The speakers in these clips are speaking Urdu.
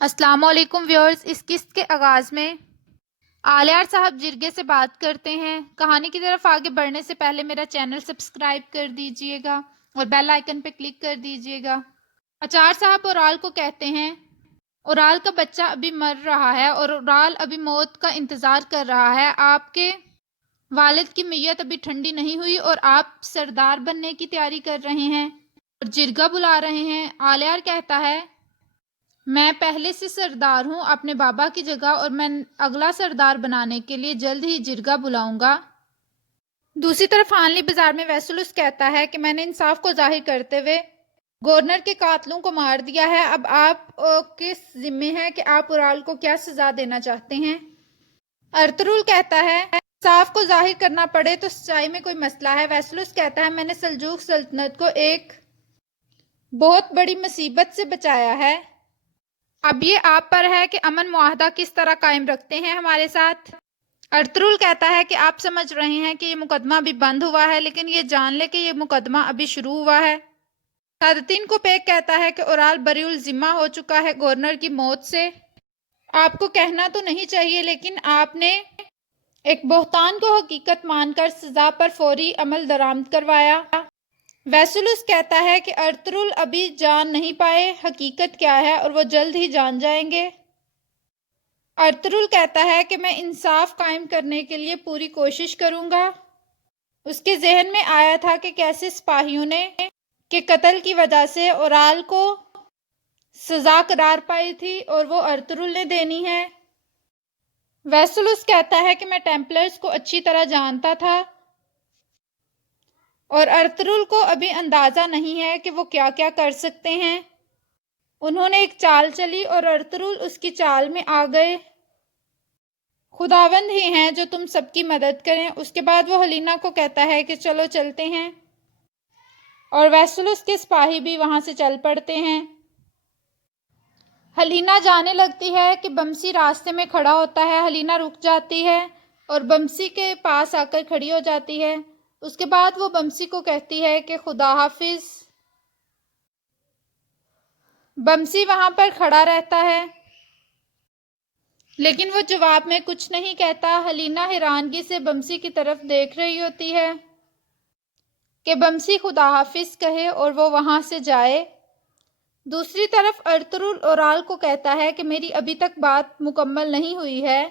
السلام علیکم ویورز، اس قسط کے آغاز میں آلیار صاحب جرگے سے بات کرتے ہیں۔ کہانی کی طرف آگے بڑھنے سے پہلے میرا چینل سبسکرائب کر دیجئے گا اور بیل آئیکن پہ کلک کر دیجئے گا۔ اچار صاحب اورال کو کہتے ہیں، اورال کا بچہ ابھی مر رہا ہے اور اورال ابھی موت کا انتظار کر رہا ہے۔ آپ کے والد کی میت ابھی ٹھنڈی نہیں ہوئی اور آپ سردار بننے کی تیاری کر رہے ہیں اور جرگہ بلا رہے ہیں۔ آلیار کہتا ہے، میں پہلے سے سردار ہوں اپنے بابا کی جگہ اور میں اگلا سردار بنانے کے لیے جلد ہی جرگہ بلاؤں گا۔ دوسری طرف ہانلی بازار میں ویسلس کہتا ہے کہ میں نے انصاف کو ظاہر کرتے ہوئے گورنر کے قاتلوں کو مار دیا ہے۔ اب آپ کے ذمے ہے کہ آپ اورال کو کیا سزا دینا چاہتے ہیں۔ ارطغرل کہتا ہے، انصاف کو ظاہر کرنا پڑے تو سچائی میں کوئی مسئلہ ہے۔ ویسلس کہتا ہے، میں نے سلجوق سلطنت کو ایک بہت بڑی مصیبت سے بچایا ہے۔ اب یہ آپ پر ہے کہ امن معاہدہ کس طرح قائم رکھتے ہیں ہمارے ساتھ۔ ارطغرل کہتا ہے کہ آپ سمجھ رہے ہیں کہ یہ مقدمہ ابھی بند ہوا ہے، لیکن یہ جان لے کہ یہ مقدمہ ابھی شروع ہوا ہے۔ سعادتین کوپیک کہتا ہے کہ اورال بری الذمہ ہو چکا ہے گورنر کی موت سے۔ آپ کو کہنا تو نہیں چاہیے، لیکن آپ نے ایک بہتان کو حقیقت مان کر سزا پر فوری عمل درآمد کروایا۔ ویسلس کہتا ہے کہ ارطغرل ابھی جان نہیں پائے حقیقت کیا ہے اور وہ جلد ہی جان جائیں گے۔ ارطغرل کہتا ہے کہ میں انصاف قائم کرنے کے لیے پوری کوشش کروں گا۔ اس کے ذہن میں آیا تھا کہ کیسے سپاہیوں نے کے قتل کی وجہ سے اورال کو سزا قرار پائی تھی اور وہ ارطغرل نے دینی ہے۔ ویسلس کہتا ہے کہ میں ٹیمپلرز کو اچھی طرح جانتا تھا اور ارطغرل کو ابھی اندازہ نہیں ہے کہ وہ کیا کیا کر سکتے ہیں۔ انہوں نے ایک چال چلی اور ارطغرل اس کی چال میں آ گئے۔ خداوند ہی ہیں جو تم سب کی مدد کریں۔ اس کے بعد وہ ہلینا کو کہتا ہے کہ چلو چلتے ہیں، اور ویسلس کے سپاہی بھی وہاں سے چل پڑتے ہیں۔ ہلینا جانے لگتی ہے کہ بمسی راستے میں کھڑا ہوتا ہے۔ ہلینا رک جاتی ہے اور بمسی کے پاس آ کر کھڑی ہو جاتی ہے۔ اس کے بعد وہ بمسی کو کہتی ہے کہ خدا حافظ۔ بمسی وہاں پر کھڑا رہتا ہے لیکن وہ جواب میں کچھ نہیں کہتا۔ ہلینا حیرانگی سے بمسی کی طرف دیکھ رہی ہوتی ہے کہ بمسی خدا حافظ کہے اور وہ وہاں سے جائے۔ دوسری طرف ارطغرل اورال کو کہتا ہے کہ میری ابھی تک بات مکمل نہیں ہوئی ہے۔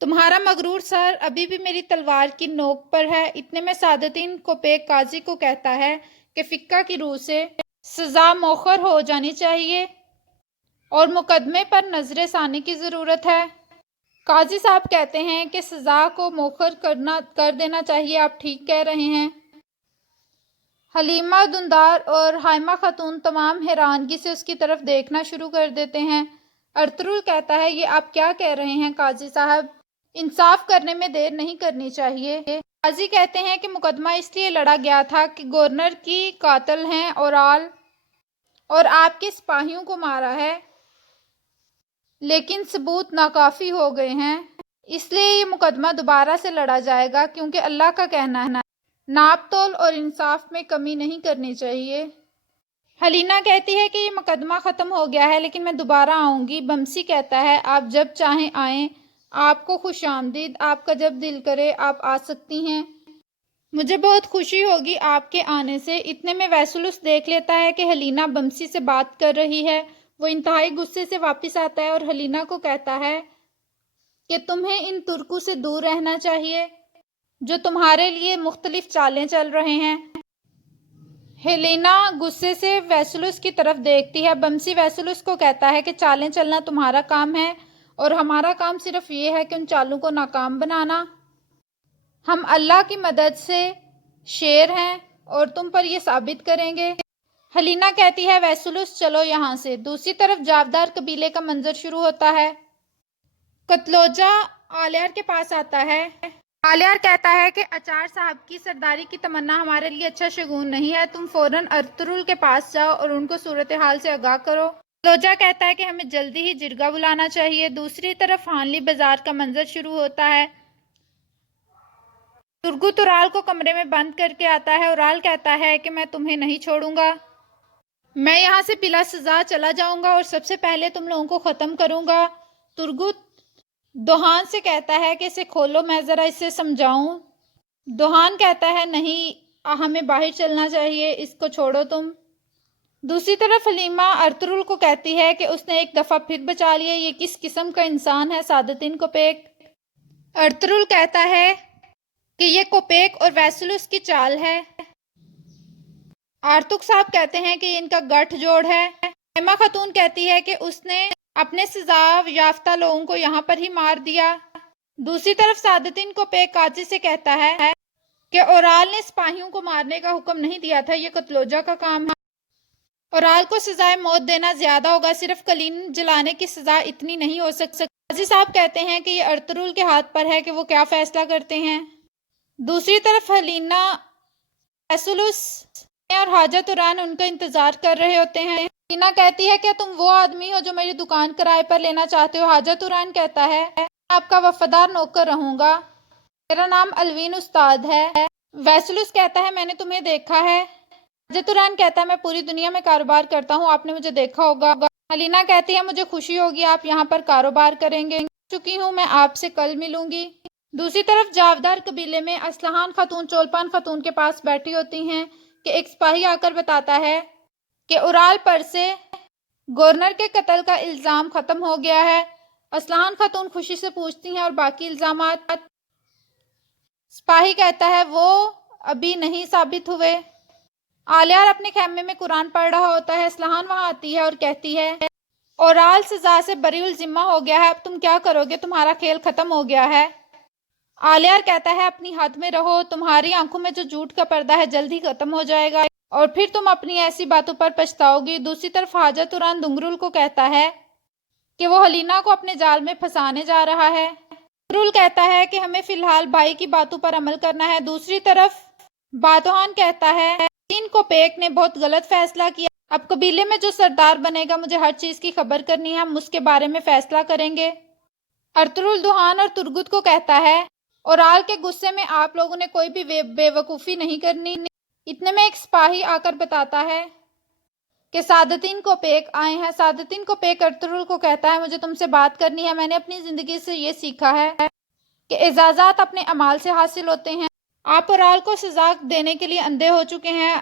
تمہارا مغرور سر ابھی بھی میری تلوار کی نوک پر ہے۔ اتنے میں سعادتین کوپیک قاضی کو کہتا ہے کہ فقہ کی روح سے سزا مؤخر ہو جانی چاہیے اور مقدمے پر نظر ثانی کی ضرورت ہے۔ قاضی صاحب کہتے ہیں کہ سزا کو مؤخر کر دینا چاہیے، آپ ٹھیک کہہ رہے ہیں۔ حلیمہ دندار اور حائمہ خاتون تمام حیرانگی سے اس کی طرف دیکھنا شروع کر دیتے ہیں۔ ارطغرل کہتا ہے، یہ آپ کیا کہہ رہے ہیں قاضی صاحب؟ انصاف کرنے میں دیر نہیں کرنی چاہیے۔ قاضی کہتے ہیں کہ مقدمہ اس لیے لڑا گیا تھا کہ گورنر کی قاتل ہیں اورال اور آپ کے سپاہیوں کو مارا ہے، لیکن ثبوت ناکافی ہو گئے ہیں، اس لیے یہ مقدمہ دوبارہ سے لڑا جائے گا، کیونکہ اللہ کا کہنا ہے ناپ تول اور انصاف میں کمی نہیں کرنی چاہیے۔ ہلینا کہتی ہے کہ یہ مقدمہ ختم ہو گیا ہے، لیکن میں دوبارہ آؤں گی۔ بمسی کہتا ہے، آپ جب چاہیں آئیں، آپ کو خوش آمدید، آپ کا جب دل کرے آپ آ سکتی ہیں۔ مجھے بہت خوشی ہوگی آپ کے آنے سے۔ اتنے میں ویسلس دیکھ لیتا ہے کہ ہلینا بمسی سے بات کر رہی ہے۔ وہ انتہائی غصے سے واپس آتا ہے اور ہلینا کو کہتا ہے کہ تمہیں ان ترکوں سے دور رہنا چاہیے جو تمہارے لیے مختلف چالیں چل رہے ہیں۔ ہلینا غصے سے ویسلس کی طرف دیکھتی ہے۔ بمسی ویسلس کو کہتا ہے کہ چالیں چلنا تمہارا کام ہے اور ہمارا کام صرف یہ ہے کہ ان چالوں کو ناکام بنانا۔ ہم اللہ کی مدد سے شیر ہیں اور تم پر یہ ثابت کریں گے۔ ہلینا کہتی ہے، ویسلس چلو یہاں سے۔ دوسری طرف جاودار قبیلے کا منظر شروع ہوتا ہے۔ کتلوجہ آلیار کے پاس آتا ہے۔ آلیار کہتا ہے کہ اچار صاحب کی سرداری کی تمنا ہمارے لیے اچھا شگون نہیں ہے، تم فوراً ارطغرل کے پاس جاؤ اور ان کو صورتحال سے آگاہ کرو۔ کتلوجہ کہتا ہے کہ ہمیں جلدی ہی جرگہ بلانا چاہیے۔ دوسری طرف ہانلی بازار کا منظر شروع ہوتا ہے۔ ترگت اورال کو کمرے میں بند کر کے آتا ہے۔ اورال کہتا ہے کہ میں تمہیں نہیں چھوڑوں گا۔ میں یہاں سے بلا سزا چلا جاؤں گا اور سب سے پہلے تم لوگوں کو ختم کروں گا۔ ترگت دوحان سے کہتا ہے کہ اسے کھولو، میں ذرا اسے سمجھاؤں۔ دوحان کہتا ہے نہیں، ہمیں باہر چلنا چاہیے، اس کو چھوڑو تم۔ دوسری طرف حلیمہ ارطغرل کو کہتی ہے کہ اس نے ایک دفعہ پھر بچا لیا، یہ کس قسم کا انسان ہے سعادتین کوپیک۔ ارطغرل کہتا ہے کہ یہ کوپیک اور ویسلوس کی چال ہے۔ آرتک صاحب کہتے ہیں کہ یہ ان کا گٹھ جوڑ ہے۔ ایما خاتون کہتی ہے کہ اس نے اپنے سزا یافتہ لوگوں کو یہاں پر ہی مار دیا۔ دوسری طرف سعادتین کوپیک قاضی سے کہتا ہے کہ اورال نے سپاہیوں کو مارنے کا حکم نہیں دیا تھا، یہ قتلوجہ کا کام ہے۔ اورال کو سزائے موت دینا زیادہ ہوگا، صرف کلین جلانے کی سزا اتنی نہیں ہو سکتی۔ قاضی صاحب کہتے ہیں کہ یہ ارطغرل کے ہاتھ پر ہے کہ وہ کیا فیصلہ کرتے ہیں۔ دوسری طرف ہلینا ویسلوس اور حاجہ توران ان کا انتظار کر رہے ہوتے ہیں۔ ہلینا کہتی ہے کہ تم وہ آدمی ہو جو میری دکان کرائے پر لینا چاہتے ہو۔ حاجہ توران کہتا ہے میں آپ کا وفادار نوکر رہوں گا، میرا نام الوین استاد ہے۔ ویسلوس کہتا ہے میں نے تمہیں دیکھا ہے۔ حاجہ توران کہتا ہے میں پوری دنیا میں کاروبار کرتا ہوں، آپ نے مجھے دیکھا ہوگا۔ ہلینا کہتی ہے مجھے خوشی ہوگی، آپ یہاں پر کاروبار کریں گے، چکی ہوں، میں آپ سے کل ملوں گی۔ دوسری طرف جاودار قبیلے میں اسلحان خاتون چولپان خاتون کے پاس بیٹھی ہوتی ہیں کہ ایک سپاہی آ کر بتاتا ہے کہ اورال پر سے گورنر کے قتل کا الزام ختم ہو گیا ہے۔ اسلحان خاتون خوشی سے پوچھتی ہیں اور باقی الزامات؟ سپاہی کہتا ہے وہ ابھی نہیں ثابت ہوئے۔ آلیار اپنے خیمے میں قرآن پڑھ رہا ہوتا ہے، اسلحان وہاں آتی ہے اور کہتی ہے اورال سزا سے بری الذمہ ہو گیا ہے، اب تم کیا کرو گے، تمہارا کھیل ختم ہو گیا ہے۔ آلیار کہتا ہے اپنی حد میں رہو، تمہاری آنکھوں میں جو جھوٹ کا پردہ ہے جلد ہی ختم ہو جائے گا اور پھر تم اپنی ایسی باتوں پر پچھتاؤ گی۔ دوسری طرف حاجہ توران دنگرل کو کہتا ہے کہ وہ حلینا کو اپنے جال میں پھنسانے جا رہا ہے۔ دنگرل کہتا ہے کہ ہمیں فی الحال بھائی کی باتوں پر عمل کرنا ہے۔ دوسری طرف بادوحان کہتا ہے سعادتین کوپیک نے بہت غلط فیصلہ کیا، اب قبیلے میں جو سردار بنے گا مجھے ہر چیز کی خبر کرنی ہے، ہم اس کے بارے میں فیصلہ کریں گے۔ ارطغرل دوحان اور ترگت کو کہتا ہے اورال کے غصے میں آپ لوگوں نے کوئی بھی بے وقوفی نہیں کرنی۔ اتنے میں ایک سپاہی آ کر بتاتا ہے کہ سعادتین کوپیک آئے ہیں۔ سعادتین کوپیک ارطغرل کو کہتا ہے مجھے تم سے بات کرنی ہے، میں نے اپنی زندگی سے یہ سیکھا ہے کہ اعزازات اپنے اعمال سے حاصل ہوتے ہیں، آپ اورال کو سزا دینے کے لیے اندھے ہو چکے ہیں۔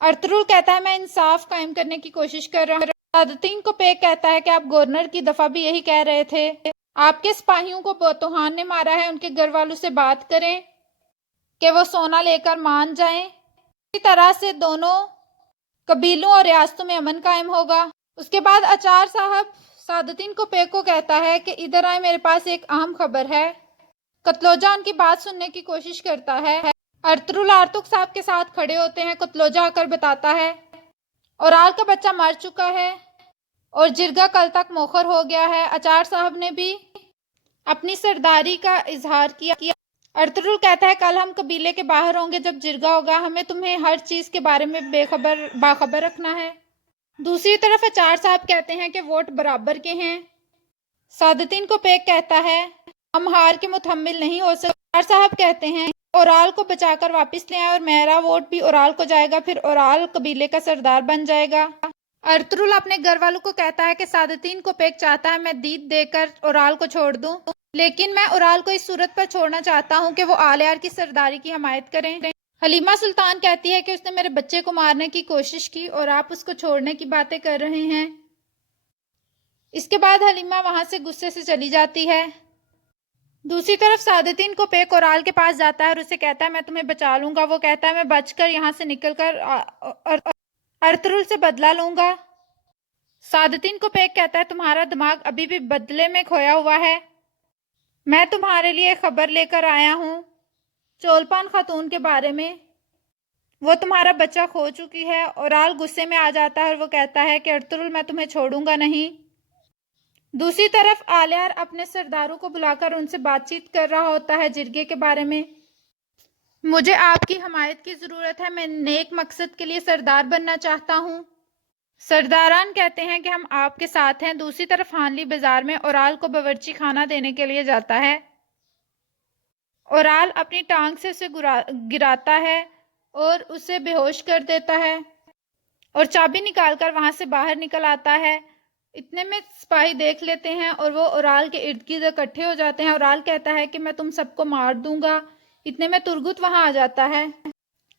ارطغرل کہتا ہے میں انصاف قائم کرنے کی کوشش کر رہا ہوں۔ سعادتین کوپیک کہتا ہے کہ آپ گورنر کی دفعہ بھی یہی کہہ رہے تھے، آپ کے سپاہیوں کو بادوحان نے مارا ہے، ان کے گھر والوں سے بات کریں کہ وہ سونا لے کر مان جائیں، اسی طرح سے دونوں قبیلوں اور ریاستوں میں امن قائم ہوگا۔ اس کے بعد آچار صاحب سعادتین کوپیک کو کہتا ہے کہ ادھر آئے، میرے پاس ایک اہم خبر ہے۔ قتلوجہ ان کی بات سننے کی کوشش کرتا ہے۔ ارطغرل آرتک صاحب کے ساتھ کھڑے ہوتے ہیں، قتلوجہ آ کر بتاتا ہے اورال کا بچہ مر چکا ہے اور جرگہ کل تک موخر ہو گیا ہے۔ آچار صاحب نے بھی اپنی سرداری کا اظہار کیا۔ ارطغرل کہتا ہے کل ہم قبیلے کے باہر ہوں گے، جب جرگہ ہوگا ہمیں تمہیں ہر چیز کے بارے میں باخبر رکھنا ہے۔ دوسری طرف آچار صاحب کہتے ہیں کہ ووٹ برابر کے ہیں۔ سعادتین کوپیک کہتا ہے ہم ہار کے متحمل نہیں ہو سکتے۔ آچار صاحب کہتے ہیں اورال کو بچا کر واپس لے آئیں اور میرا ووٹ بھی اورال کو جائے گا، پھر اورال قبیلے کا سردار بن جائے گا۔ ارطغرل اپنے گھر والوں کو کہتا ہے کہ سعادتین کوپیک چاہتا ہے میں دیت دے کر اورال کو چھوڑ دوں، لیکن میں اورال کو اس صورت پر چھوڑنا چاہتا ہوں کہ وہ آلیار کی سرداری کی حمایت کریں۔ حلیمہ سلطان کہتی ہے کہ اس نے میرے بچے کو مارنے کی کوشش کی اور آپ اس کو چھوڑنے کی باتیں کر رہے ہیں۔ اس کے بعد حلیمہ وہاں سے غصے سے چلی جاتی ہے۔ دوسری طرف سعادتین کوپیک اورال کے پاس جاتا ہے اور اسے کہتا ہے میں تمہیں بچا لوں گا۔ وہ کہتا ہے میں بچ کر یہاں سے نکل کر ارطغرل سے بدلہ لوں گا۔ سعادتین کوپیک کہتا ہے تمہارا دماغ ابھی بھی بدلے میں کھویا ہوا ہے، میں تمہارے لیے خبر لے کر آیا ہوں چولپان خاتون کے بارے میں، وہ تمہارا بچہ کھو چکی ہے۔ اورال غصے میں آ جاتا ہے اور وہ کہتا ہے کہ ارطغرل میں تمہیں چھوڑوں گا نہیں۔ دوسری طرف آلیار اپنے سرداروں کو بلا کر ان سے بات چیت کر رہا ہوتا ہے جرگے کے بارے میں۔ مجھے آپ کی حمایت کی ضرورت ہے، میں نیک مقصد کے لیے سردار بننا چاہتا ہوں۔ سرداران کہتے ہیں کہ ہم آپ کے ساتھ ہیں۔ دوسری طرف ہانلی بازار میں اورال کو باورچی خانہ دینے کے لیے جاتا ہے۔ اورال اپنی ٹانگ سے اسے گراتا ہے اور اسے بے ہوش کر دیتا ہے۔ اور چابی نکال کر وہاں سے باہر نکل آتا ہے۔ اتنے میں سپاہی دیکھ لیتے ہیں اور وہ اورال کے ارد گرد اکٹھے ہو جاتے ہیں۔ اورال کہتا ہے کہ میں تم سب کو مار دوں گا۔ اتنے میں ترگت وہاں آ جاتا ہے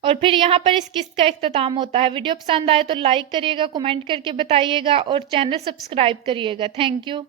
اور پھر یہاں پر اس قسط کا اختتام ہوتا ہے۔ ویڈیو پسند آئے تو لائک کریے گا، کمنٹ کر کے بتائیے گا اور چینل سبسکرائب کریے گا۔ Thank you.